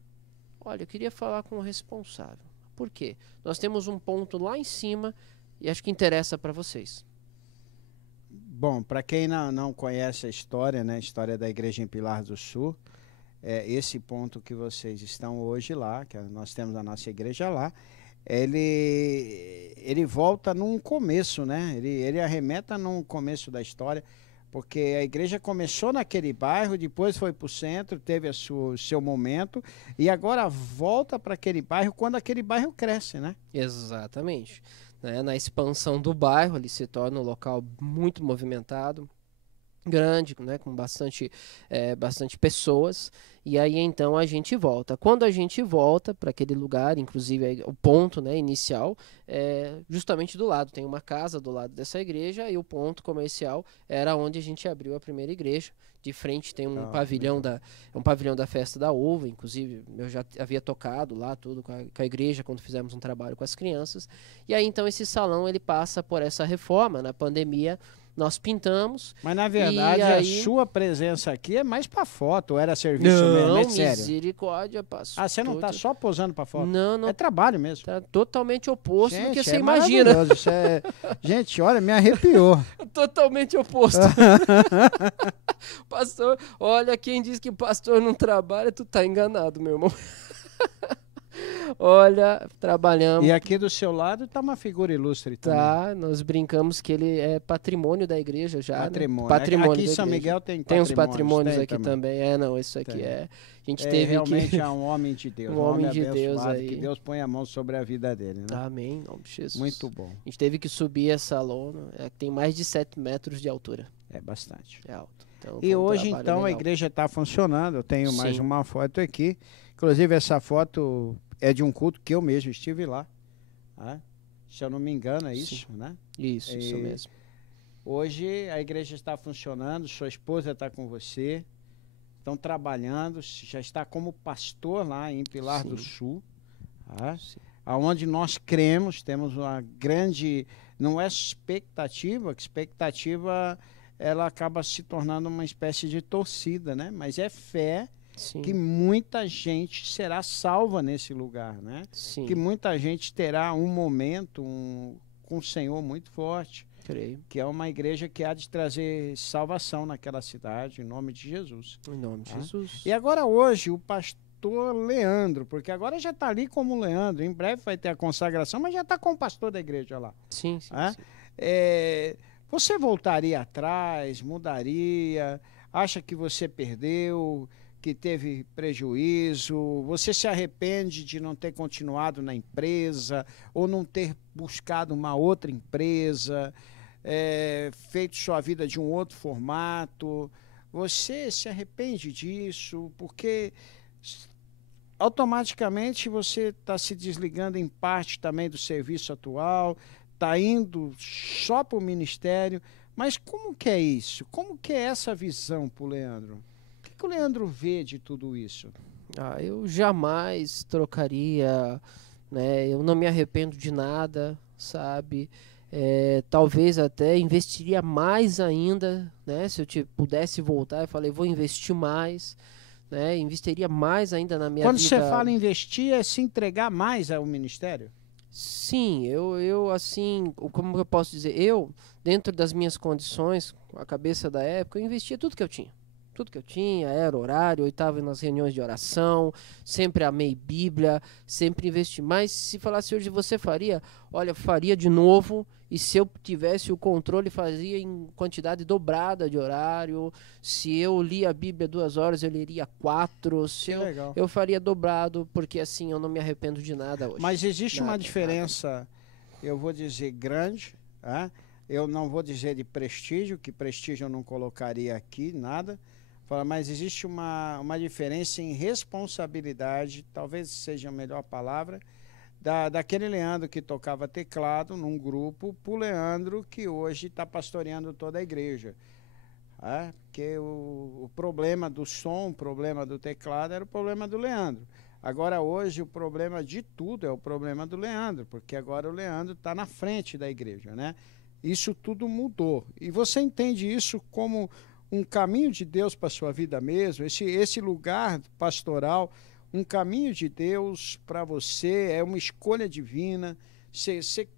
Olha, eu queria falar com o responsável. Por quê? Nós temos um ponto lá em cima e acho que interessa para vocês. Bom, para quem não conhece a história, né, a história da Igreja em Pilar do Sul, esse ponto que vocês estão hoje lá, que nós temos a nossa igreja lá, ele volta num começo, né? Ele arremeta num começo da história, porque a igreja começou naquele bairro, depois foi para o centro, teve o seu momento, e agora volta para aquele bairro quando aquele bairro cresce, né? Exatamente. Né? Na expansão do bairro, ele se torna um local muito movimentado, grande, né, com bastante pessoas, e aí então a gente volta. Quando a gente volta para aquele lugar, inclusive o ponto, né, inicial, justamente do lado, tem uma casa do lado dessa igreja, e o ponto comercial era onde a gente abriu a primeira igreja. De frente tem um pavilhão da Festa da Uva, inclusive eu já havia tocado lá tudo com a igreja quando fizemos um trabalho com as crianças. E aí então esse salão ele passa por essa reforma. Na pandemia nós pintamos. Mas na verdade a sua presença aqui é mais para foto, era serviço mesmo, é sério? Misericórdia, pastor. Ah, você não está só posando para foto? Não. É trabalho mesmo. Tá totalmente oposto do que você imagina. Gente, olha, me arrepiou. Totalmente oposto. Pastor, olha, quem diz que pastor não trabalha, tu tá enganado, meu irmão. Olha, trabalhamos. E aqui do seu lado está uma figura ilustre também. Tá, nós brincamos que ele é patrimônio da igreja já. Patrimônio. Né? Patrimônio aqui em São Miguel tem uns patrimônios aqui também. Não, isso aqui A gente teve realmente que... é um homem de Deus. Um homem de Deus aí. Que Deus põe a mão sobre a vida dele, né? Amém, em nome de Jesus. Muito bom. A gente teve que subir essa lona, tem mais de 7 metros de altura. É bastante. É alto. Então, e hoje, então, a igreja está funcionando. Eu tenho mais uma foto aqui. Inclusive, essa foto é de um culto que eu mesmo estive lá. Né? Se eu não me engano, é isso, né? Isso mesmo. Hoje a igreja está funcionando, sua esposa está com você, estão trabalhando, já está como pastor lá em Pilar do Sul, tá? Aonde nós cremos, temos uma grande, não é expectativa, que expectativa ela acaba se tornando uma espécie de torcida, né? Mas é fé. Sim. Que muita gente será salva nesse lugar, né? Sim. Que muita gente terá um momento com o Senhor muito forte. Creio. Que é uma igreja que há de trazer salvação naquela cidade, em nome de Jesus. Em nome de Jesus. E agora hoje, o pastor Leandro, porque agora já está ali como Leandro, em breve vai ter a consagração, mas já está como pastor da igreja lá. Sim. Você voltaria atrás, mudaria, acha que você perdeu, que teve prejuízo, você se arrepende de não ter continuado na empresa ou não ter buscado uma outra empresa, feito sua vida de um outro formato, você se arrepende disso porque automaticamente você está se desligando em parte também do serviço atual, está indo só para o ministério, mas como que é isso? Como que é essa visão para o Leandro? O que o Leandro vê de tudo isso? Eu jamais trocaria, né? Eu não me arrependo de nada, sabe? Talvez até investiria mais ainda, né? Se eu pudesse voltar, eu falei, vou investir mais, né? Investiria mais ainda na minha vida. Quando você fala investir, é se entregar mais ao ministério? Sim, eu assim, como eu posso dizer, dentro das minhas condições, com a cabeça da época, eu investia tudo que eu tinha. Tudo que eu tinha, era horário, eu estava nas reuniões de oração, sempre amei Bíblia, sempre investi. Mas se falasse hoje, você faria? Olha, faria de novo, e se eu tivesse o controle, fazia em quantidade dobrada de horário. Se eu lia a Bíblia 2 horas, eu leria 4. Eu faria dobrado, porque assim, eu não me arrependo de nada hoje. Mas existe uma diferença, eu vou dizer, grande, eu não vou dizer de prestígio, que prestígio eu não colocaria aqui, nada. Mas existe uma diferença em responsabilidade, talvez seja a melhor palavra, daquele Leandro que tocava teclado num grupo, para o Leandro que hoje está pastoreando toda a igreja. Porque o problema do som, o problema do teclado era o problema do Leandro. Agora hoje o problema de tudo é o problema do Leandro, porque agora o Leandro está na frente da igreja, né? Isso tudo mudou. E você entende isso como um caminho de Deus para a sua vida mesmo, esse lugar pastoral, um caminho de Deus para você, é uma escolha divina,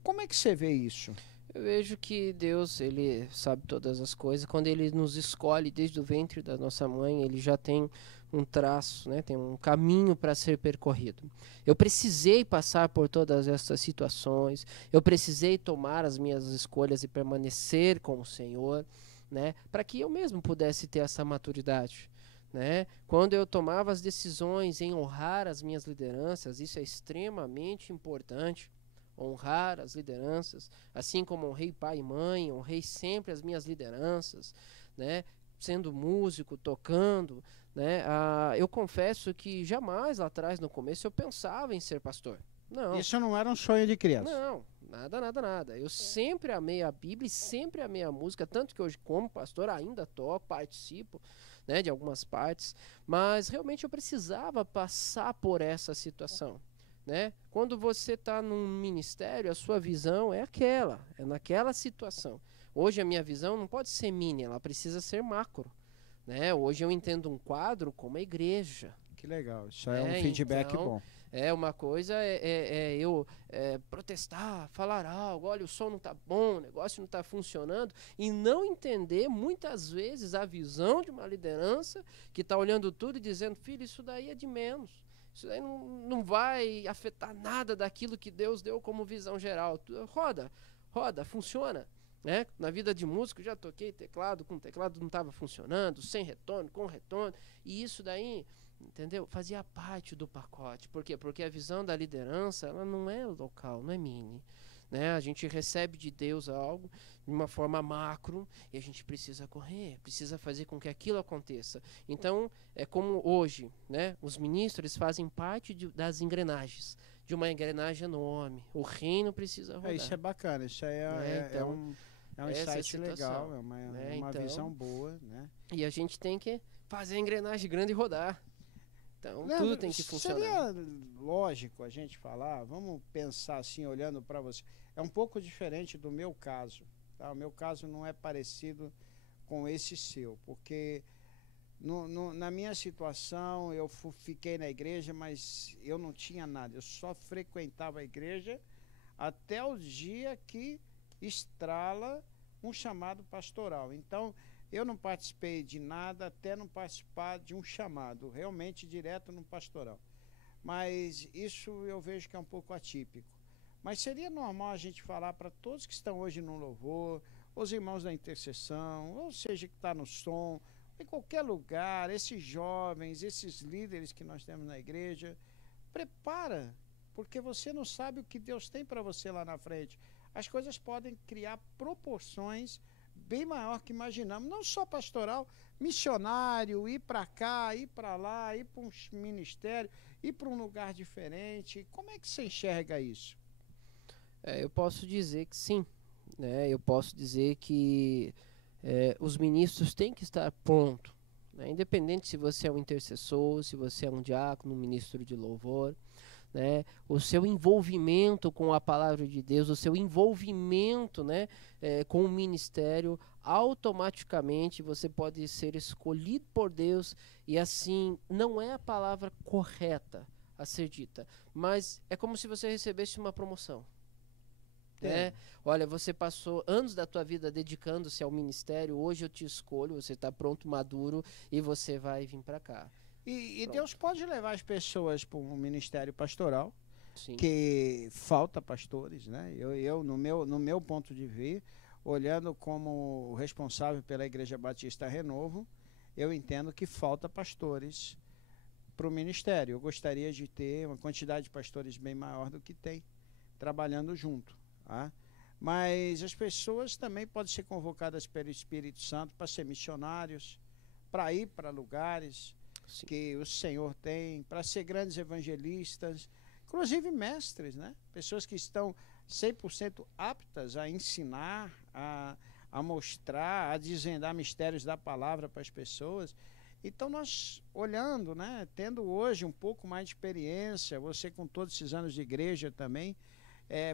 Como é que você vê isso? Eu vejo que Deus, ele sabe todas as coisas. Quando ele nos escolhe desde o ventre da nossa mãe, ele já tem um traço, né? Tem um caminho para ser percorrido. Eu precisei passar por todas essas situações. Eu precisei tomar as minhas escolhas e permanecer com o Senhor, né? Para que eu mesmo pudesse ter essa maturidade. Né? Quando eu tomava as decisões em honrar as minhas lideranças, isso é extremamente importante. Honrar as lideranças, assim como honrei pai e mãe, honrei sempre as minhas lideranças, né? Sendo músico, tocando, né? Eu confesso que jamais lá atrás, no começo, eu pensava em ser pastor. Não. Isso não era um sonho de criança? Não, nada. Eu sempre amei a Bíblia e sempre amei a música, tanto que hoje, como pastor, ainda toco, participo, né, de algumas partes, mas realmente eu precisava passar por essa situação. Né? Quando você está num ministério, a sua visão é naquela situação. Hoje a minha visão não pode ser mini, ela precisa ser macro. Né? Hoje eu entendo um quadro como a igreja. Que legal, isso é um feedback então, bom. Uma coisa eu protestar, falar algo, olha, o som não está bom, o negócio não está funcionando, e não entender muitas vezes a visão de uma liderança que está olhando tudo e dizendo, filho, isso daí é de menos. Isso aí não vai afetar nada daquilo que Deus deu como visão geral. Roda, funciona. Né? Na vida de músico, já toquei teclado, com teclado não estava funcionando, sem retorno, com retorno. E isso daí, entendeu? Fazia parte do pacote. Por quê? Porque a visão da liderança, ela não é local, não é mini. Né? A gente recebe de Deus algo de uma forma macro e a gente precisa correr, precisa fazer com que aquilo aconteça. Então, é como hoje, né? Os ministros fazem parte das engrenagens, de uma engrenagem enorme. O reino precisa rodar. Isso é bacana, isso aí é um insight legal, é uma visão boa. Né? E a gente tem que fazer a engrenagem grande rodar. Então, tudo tem que funcionar. Seria lógico a gente falar, vamos pensar assim, olhando para você. É um pouco diferente do meu caso. Tá? O meu caso não é parecido com esse seu, porque na minha situação eu fiquei na igreja, mas eu não tinha nada. Eu só frequentava a igreja até o dia que estrala um chamado pastoral. Então, eu não participei de nada até não participar de um chamado, realmente direto no pastoral. Mas isso eu vejo que é um pouco atípico. Mas seria normal a gente falar para todos que estão hoje no louvor, os irmãos da intercessão, ou seja, que está no som, em qualquer lugar, esses jovens, esses líderes que nós temos na igreja, prepara, porque você não sabe o que Deus tem para você lá na frente. As coisas podem criar proporções bem maior que imaginamos, não só pastoral, missionário, ir para cá, ir para lá, ir para um ministério, ir para um lugar diferente. Como é que você enxerga isso? Eu posso dizer que sim, né? Eu posso dizer que os ministros têm que estar prontos, né? Independente se você é um intercessor, se você é um diácono, um ministro de louvor, né? O seu envolvimento com a palavra de Deus, o seu envolvimento, né, com o ministério, automaticamente você pode ser escolhido por Deus, e assim, não é a palavra correta a ser dita, mas é como se você recebesse uma promoção. Né? Olha, você passou anos da tua vida dedicando-se ao ministério, hoje eu te escolho, você está pronto, maduro, e você vai vir para cá. E Deus pode levar as pessoas para um ministério pastoral, Sim. Que falta pastores, né? Eu no meu ponto de ver, olhando como responsável pela Igreja Batista Renovo, eu entendo que falta pastores para o ministério. Eu gostaria de ter uma quantidade de pastores bem maior do que tem, trabalhando junto. Tá? Mas as pessoas também podem ser convocadas pelo Espírito Santo para ser missionários, para ir para lugares Sim. que o Senhor tem, para ser grandes evangelistas, inclusive mestres, né? Pessoas que estão 100% aptas a ensinar, a mostrar, a desvendar mistérios da palavra para as pessoas. Então nós olhando, né, tendo hoje um pouco mais de experiência, você com todos esses anos de igreja também,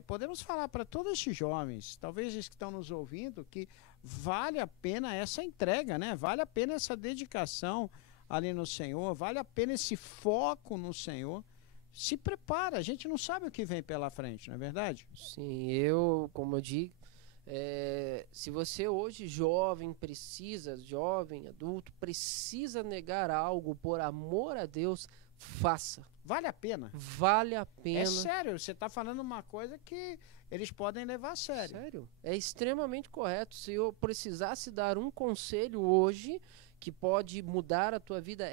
podemos falar para todos esses jovens, talvez esses que estão nos ouvindo, que vale a pena essa entrega, né? Vale a pena essa dedicação ali no Senhor, vale a pena esse foco no Senhor. se prepara, a gente não sabe o que vem pela frente, não é verdade? Sim, como eu digo, se você hoje jovem, adulto, precisa negar algo por amor a Deus, faça. Vale a pena. Vale a pena. É sério, você está falando uma coisa que eles podem levar a sério. Sério, é extremamente correto. Se eu precisasse dar um conselho hoje que pode mudar a tua vida,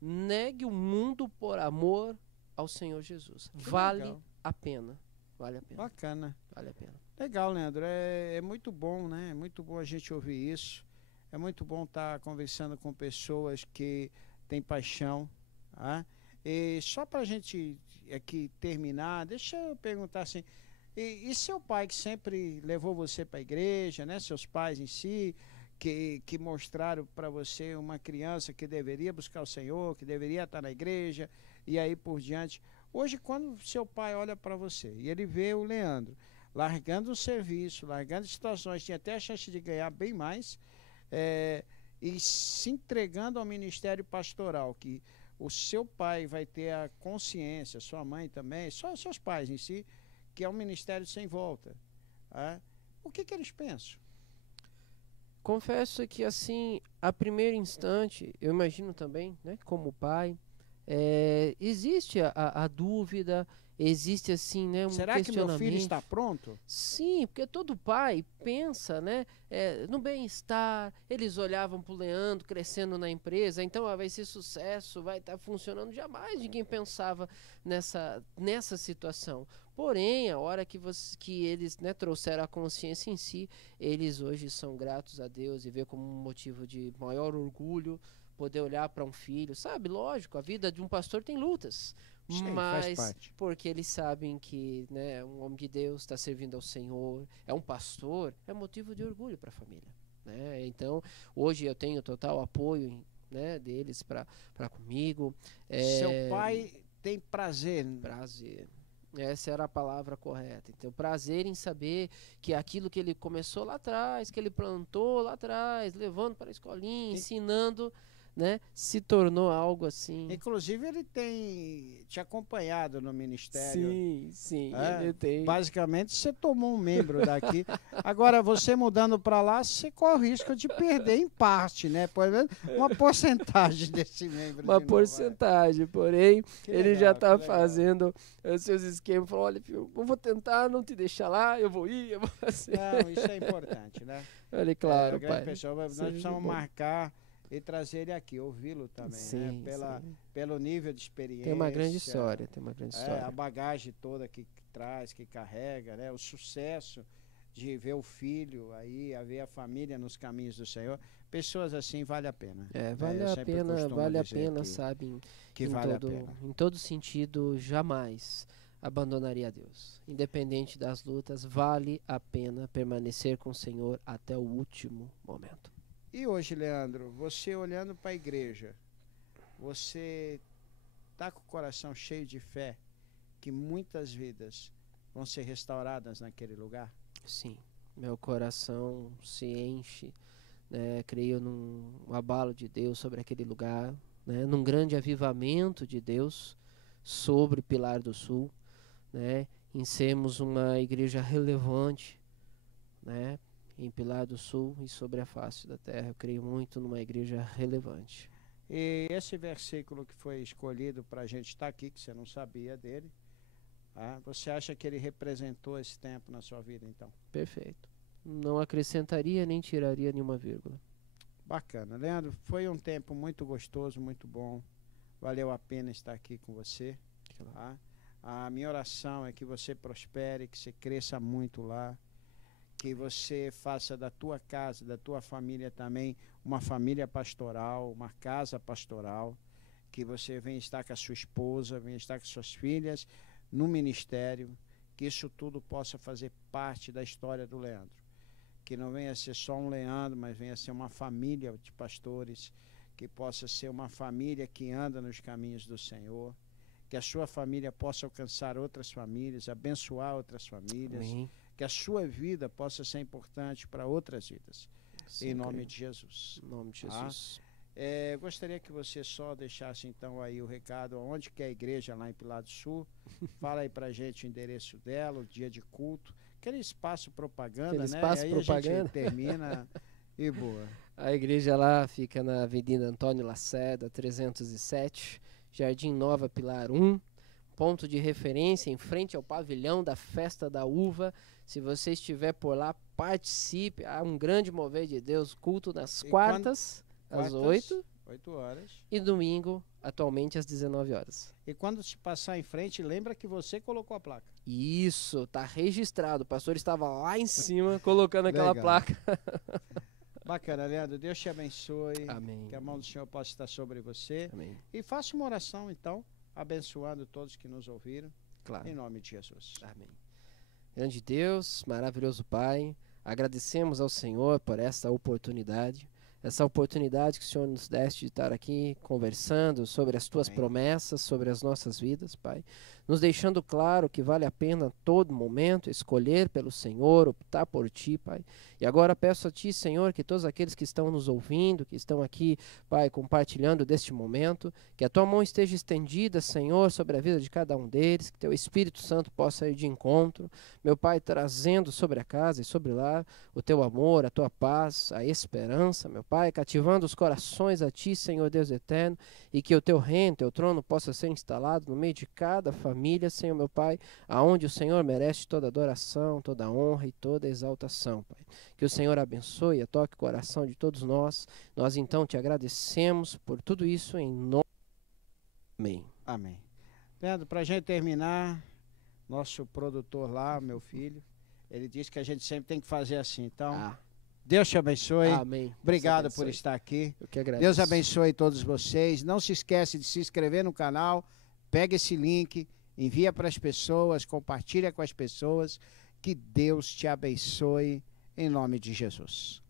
negue o mundo por amor ao Senhor Jesus. Vale a pena. Vale a pena. Bacana. Vale a pena. Legal, Leandro. É muito bom, né? É muito bom a gente ouvir isso. É muito bom estar conversando com pessoas que têm paixão. Tá? E só para a gente aqui terminar, deixa eu perguntar assim, e seu pai que sempre levou você para a igreja, né? Seus pais em si, que mostraram para você uma criança que deveria buscar o Senhor, que deveria estar na igreja, e aí por diante. Hoje, quando seu pai olha para você e ele vê o Leandro largando o serviço, largando situações, tinha até a chance de ganhar bem mais, e se entregando ao ministério pastoral, que o seu pai vai ter a consciência, sua mãe também, só os seus pais em si, que é um ministério sem volta. Tá? O que eles pensam? Confesso que, assim, a primeiro instante, eu imagino também, né, como pai, existe a dúvida, existe assim, né, um Será que meu filho está pronto? Sim, porque todo pai pensa, né, no bem-estar. Eles olhavam para o Leandro crescendo na empresa, então vai ser sucesso, vai estar funcionando. Jamais ninguém pensava nessa situação. Porém, a hora que eles, né, trouxeram a consciência em si, eles hoje são gratos a Deus e vê como um motivo de maior orgulho poder olhar para um filho, sabe? Lógico, a vida de um pastor tem lutas. Sim, mas porque eles sabem que, né, um homem de Deus está servindo ao Senhor, é um pastor, é motivo de orgulho para a família, né? Então, hoje eu tenho total apoio, né, deles para comigo. Seu pai tem prazer. Prazer. Essa era a palavra correta. Então, prazer em saber que aquilo que ele começou lá atrás, que ele plantou lá atrás, levando para a escolinha, ensinando, né, se tornou algo assim. Inclusive ele tem te acompanhado no ministério. Sim, ele tem. Basicamente você tomou um membro daqui. Agora você mudando para lá, você corre o risco de perder em parte, né? Por exemplo, uma porcentagem desse membro. Uma porcentagem, porém ele já está fazendo os seus esquemas. Falou, olha, filho, eu vou tentar não te deixar lá, eu vou fazer. Não, isso é importante, né? Olha, claro, pai. Pessoal, nós precisamos marcar e trazer ele aqui, ouvi-lo também, sim, né? Pelo nível de experiência. Tem uma grande história, a bagagem toda que traz, que carrega, né? O sucesso de ver o filho aí, a ver a família nos caminhos do Senhor. Pessoas assim vale a pena. Vale a pena, sabe? Que vale a pena. Em todo sentido, jamais abandonaria a Deus. Independente das lutas, vale a pena permanecer com o Senhor até o último momento. E hoje, Leandro, você olhando para a igreja, você está com o coração cheio de fé que muitas vidas vão ser restauradas naquele lugar? Sim, meu coração se enche, né, creio num abalo de Deus sobre aquele lugar, né, num grande avivamento de Deus sobre Pilar do Sul, né, em sermos uma igreja relevante, né, em Pilar do Sul e sobre a face da terra. Eu creio muito numa igreja relevante. E esse versículo que foi escolhido para a gente estar aqui, que você não sabia dele, você acha que ele representou esse tempo na sua vida, então? Perfeito. Não acrescentaria nem tiraria nenhuma vírgula. Bacana. Leandro, foi um tempo muito gostoso, muito bom. Valeu a pena estar aqui com você. Tá? A minha oração é que você prospere, que você cresça muito lá, que você faça da tua casa, da tua família também, uma família pastoral, uma casa pastoral, que você venha estar com a sua esposa, venha estar com suas filhas no ministério, que isso tudo possa fazer parte da história do Leandro. Que não venha ser só um Leandro, mas venha ser uma família de pastores, que possa ser uma família que anda nos caminhos do Senhor, que a sua família possa alcançar outras famílias, abençoar outras famílias. Amém. Que a sua vida possa ser importante para outras vidas. Sim, em nome de Jesus. Em nome de Jesus. Gostaria que você só deixasse então aí o recado, onde que é a igreja lá em Pilar do Sul. Fala aí pra gente o endereço dela, o dia de culto, aquele espaço propaganda, Aquele né? espaço E aí propaganda. a gente termina e boa. A igreja lá fica na Avenida Antônio Lacerda, 307, Jardim Nova Pilar 1, ponto de referência em frente ao pavilhão da Festa da Uva. Se você estiver por lá, participe. Há um grande mover de Deus, culto nas quartas, às 8 horas. E domingo, atualmente, às 19 horas. E quando se passar em frente, lembra que você colocou a placa. Isso, tá registrado. O pastor estava lá em cima colocando aquela placa. Bacana, Leandro. Deus te abençoe. Amém. Que a mão do Senhor possa estar sobre você. Amém. E faça uma oração, então, abençoando todos que nos ouviram. Claro. Em nome de Jesus. Amém. Grande Deus, maravilhoso Pai, agradecemos ao Senhor por essa oportunidade que o Senhor nos deste de estar aqui conversando sobre as Tuas promessas, sobre as nossas vidas, Pai. Nos deixando claro que vale a pena a todo momento escolher pelo Senhor, optar por Ti, Pai. E agora peço a Ti, Senhor, que todos aqueles que estão nos ouvindo, que estão aqui, Pai, compartilhando deste momento, que a Tua mão esteja estendida, Senhor, sobre a vida de cada um deles, que Teu Espírito Santo possa ir de encontro, meu Pai, trazendo sobre a casa e sobre lá o Teu amor, a Tua paz, a esperança, meu Pai, cativando os corações a Ti, Senhor Deus eterno, e que o Teu reino, Teu trono possa ser instalado no meio de cada família, Senhor, meu Pai, aonde o Senhor merece toda adoração, toda honra e toda exaltação, Pai. Que o Senhor abençoe e toque o coração de todos nós. Nós então te agradecemos por tudo isso em nome. Amém. Amém. Leandro, para a gente terminar, nosso produtor lá, meu filho, ele disse que a gente sempre tem que fazer assim. Então, Deus te abençoe. Amém. Obrigado por estar aqui. Eu que agradeço. Deus abençoe todos vocês. Não se esquece de se inscrever no canal. Pega esse link, envia para as pessoas, compartilha com as pessoas. Que Deus te abençoe em nome de Jesus.